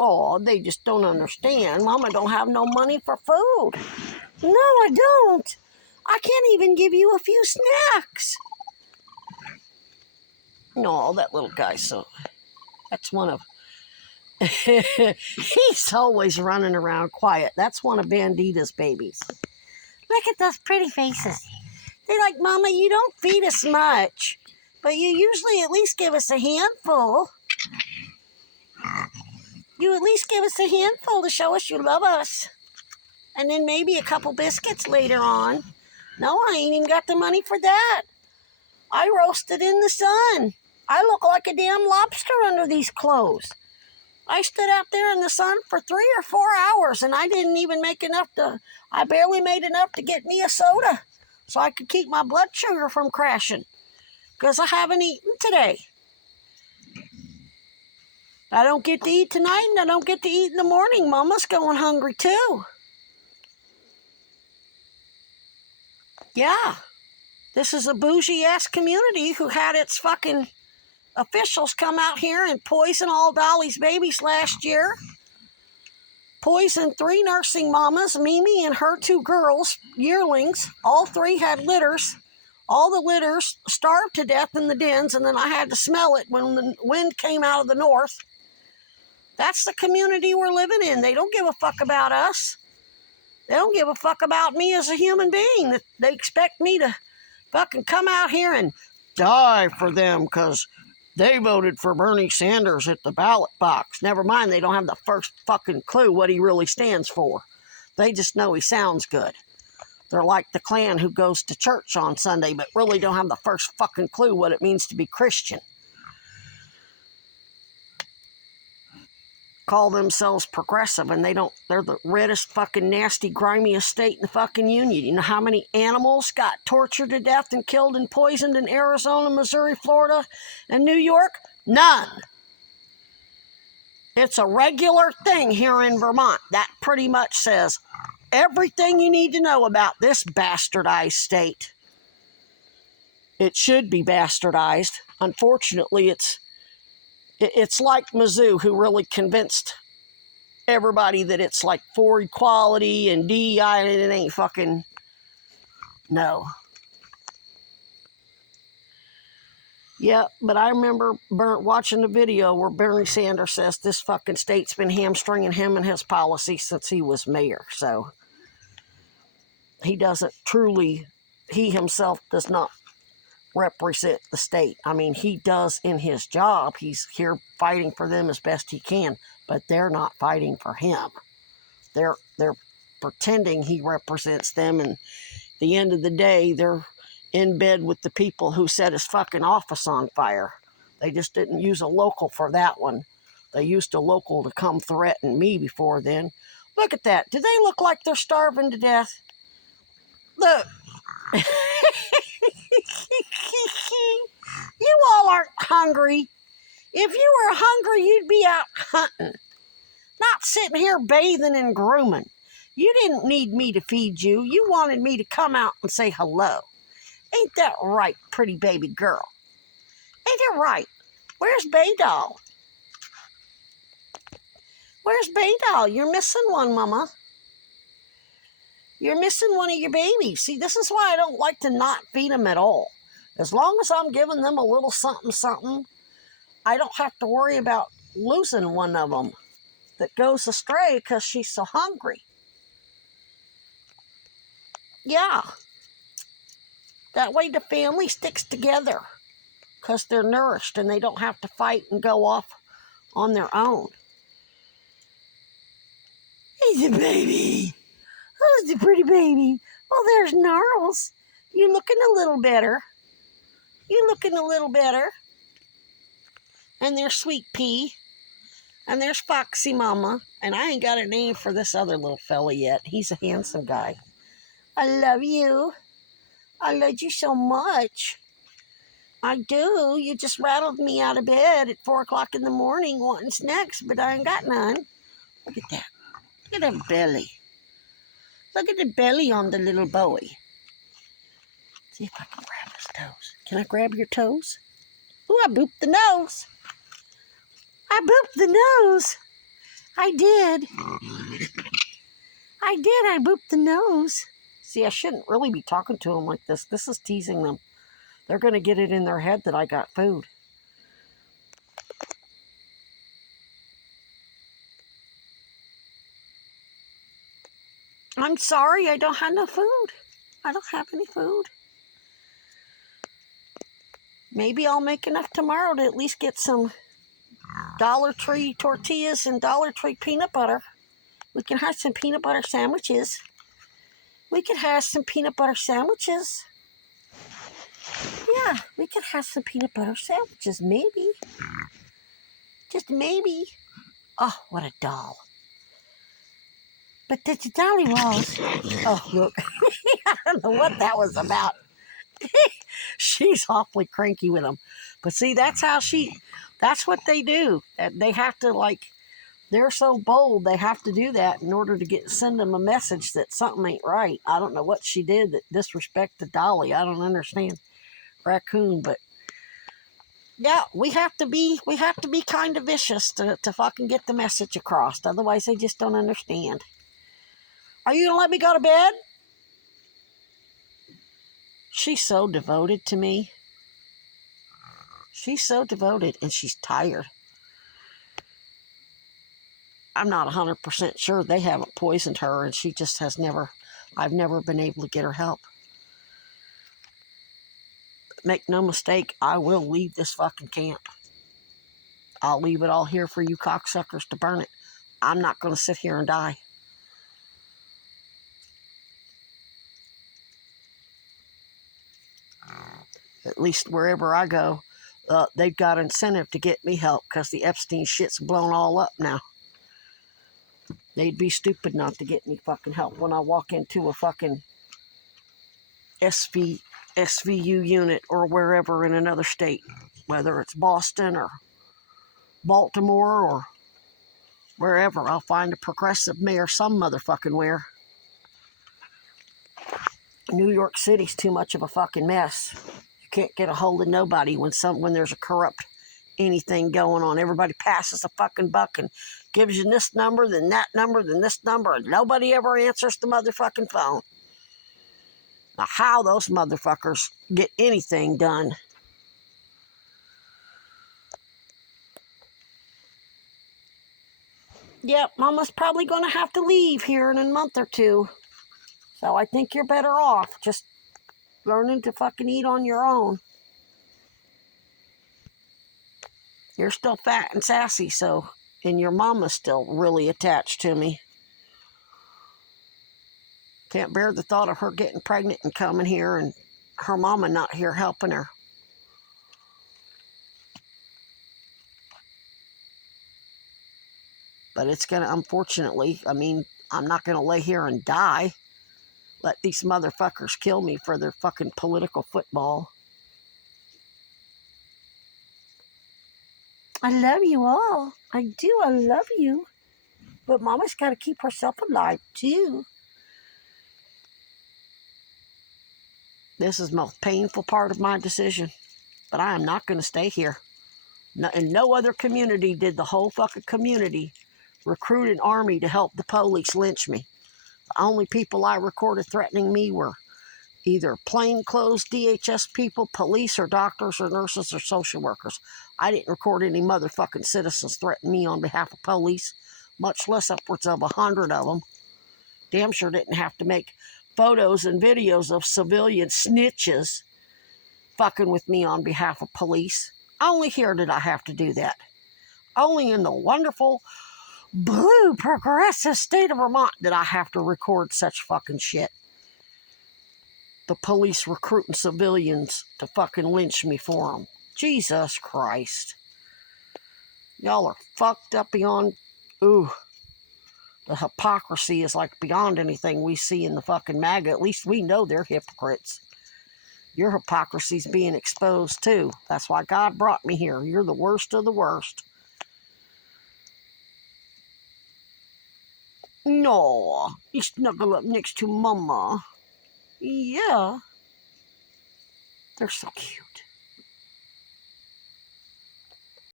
Oh, they just don't understand. Mama don't have no money for food. No, I don't. I can't even give you a few snacks. No, that little guy, so that's one of... He's always running around quiet. That's one of Bandita's babies. Look at those pretty faces. They're like, Mama, you don't feed us much, but you usually at least give us a handful. You at least give us a handful to show us you love us. And then maybe a couple biscuits later on. No, I ain't even got the money for that. I roasted in the sun. I look like a damn lobster under these clothes. I stood out there in the sun for 3 or 4 hours, and I didn't even make enough to... I barely made enough to get me a soda so I could keep my blood sugar from crashing, because I haven't eaten today. I don't get to eat tonight, and I don't get to eat in the morning. Mama's going hungry, too. Yeah. This is a bougie-ass community who had its fucking officials come out here and poison all Dolly's babies last year. Poisoned 3 nursing mamas, Mimi and her 2 girls, yearlings. All 3 had litters. All the litters starved to death in the dens, and then I had to smell it when the wind came out of the north. That's the community we're living in. They don't give a fuck about us. They don't give a fuck about me as a human being. They expect me to fucking come out here and die for them because they voted for Bernie Sanders at the ballot box. Never mind, they don't have the first fucking clue what he really stands for. They just know he sounds good. They're like the Klan who goes to church on Sunday but really don't have the first fucking clue what it means to be Christian. Call themselves progressive, and they're the reddest fucking nasty grimiest state in the fucking union. You know how many animals got tortured to death and killed and poisoned in Arizona, Missouri, Florida, and New York? None. It's a regular thing here in Vermont. That pretty much says everything you need to know about this bastardized state. It should be bastardized. Unfortunately, it's like Mizzou, who really convinced everybody that it's like for equality and DEI, and it ain't fucking... No. Yeah, but I remember watching the video where Bernie Sanders says this fucking state's been hamstringing him and his policy since he was mayor. So he doesn't truly... He himself does not represent the state. I mean, he does in his job. He's here fighting for them as best he can, but they're not fighting for him. They're pretending he represents them, and at the end of the day, they're in bed with the people who set his fucking office on fire. They just didn't use a local for that one. They used a local to come threaten me before then. Look at that. Do they look like they're starving to death? Look. You all aren't hungry. If you were hungry, you'd be out hunting, not sitting here bathing and grooming. You didn't need me to feed you. You wanted me to come out and say hello. Ain't that right, pretty baby girl? Ain't that right? Where's Baydoll? Where's Baydoll? You're missing one, Mama. You're missing one of your babies. See, this is why I don't like to not feed them at all. As long as I'm giving them a little something, something, I don't have to worry about losing one of them that goes astray because she's so hungry. Yeah. That way the family sticks together because they're nourished and they don't have to fight and go off on their own. He's a baby. Who's the pretty baby? Oh, there's Gnarls. You looking a little better. You looking a little better. And there's Sweet Pea. And there's Foxy Mama. And I ain't got a name for this other little fella yet. He's a handsome guy. I love you. I love you so much. I do. You just rattled me out of bed at 4 o'clock in the morning wanting snacks, but I ain't got none. Look at that. Look at that belly. Look at the belly on the little boy. See if I can grab his toes. Can I grab your toes? Ooh, I booped the nose. I booped the nose. I did. I booped the nose. See, I shouldn't really be talking to them like this. This is teasing them. They're going to get it in their head that I got food. I'm sorry, I don't have no food. I don't have any food. Maybe I'll make enough tomorrow to at least get some Dollar Tree tortillas and Dollar Tree peanut butter. We can have some peanut butter sandwiches. We could have some peanut butter sandwiches. Yeah, we could have some peanut butter sandwiches, maybe. Just maybe. Oh, what a doll. But the dolly walls. Oh, look. I don't know what that was about. She's awfully cranky with them. But see, that's what they do. They have to, like, they're so bold, they have to do that in order to send them a message that something ain't right. I don't know what she did that disrespected Dolly. I don't understand. Raccoon, but yeah, we have to be kind of vicious to fucking get the message across. Otherwise, they just don't understand. Are you gonna let me go to bed? She's so devoted to me. She's so devoted, and she's tired. I'm not 100% sure they haven't poisoned her, and she just has never, I've never been able to get her help. But make no mistake, I will leave this fucking camp. I'll leave it all here for you cocksuckers to burn it. I'm not going to sit here and die. At least wherever I go, they've got incentive to get me help because the Epstein shit's blown all up now. They'd be stupid not to get me fucking help when I walk into a fucking SVU unit or wherever in another state, whether it's Boston or Baltimore or wherever. I'll find a progressive mayor some motherfucking where. New York City's too much of a fucking mess. You can't get a hold of nobody when there's a corrupt anything going on. Everybody passes a fucking buck and gives you this number, then that number, then this number, and nobody ever answers the motherfucking phone. Now, how those motherfuckers get anything done? Yep, Mama's probably going to have to leave here in a month or two. So I think you're better off just learning to fucking eat on your own. You're still fat and sassy, so, and your mama's still really attached to me. Can't bear the thought of her getting pregnant and coming here and her mama not here helping her. But it's going to, unfortunately, I mean, I'm not going to lay here and die. Let these motherfuckers kill me for their fucking political football. I love you all. I do. I love you. But Mama's got to keep herself alive, too. This is the most painful part of my decision. But I am not going to stay here. In no other community did the whole fucking community recruit an army to help the police lynch me. The only people I recorded threatening me were either plainclothes DHS people, police or doctors or nurses or social workers. I didn't record any motherfucking citizens threatening me on behalf of police, much less upwards of 100 of them. Damn sure didn't have to make photos and videos of civilian snitches fucking with me on behalf of police. Only here did I have to do that. Only in the wonderful blue progressive state of Vermont did I have to record such fucking shit. The police recruiting civilians to fucking lynch me for them. Jesus Christ. Y'all are fucked up beyond... Ooh. The hypocrisy is like beyond anything we see in the fucking MAGA. At least we know they're hypocrites. Your hypocrisy's being exposed too. That's why God brought me here. You're the worst of the worst. No, you snuggle up next to Mama. Yeah. They're so cute.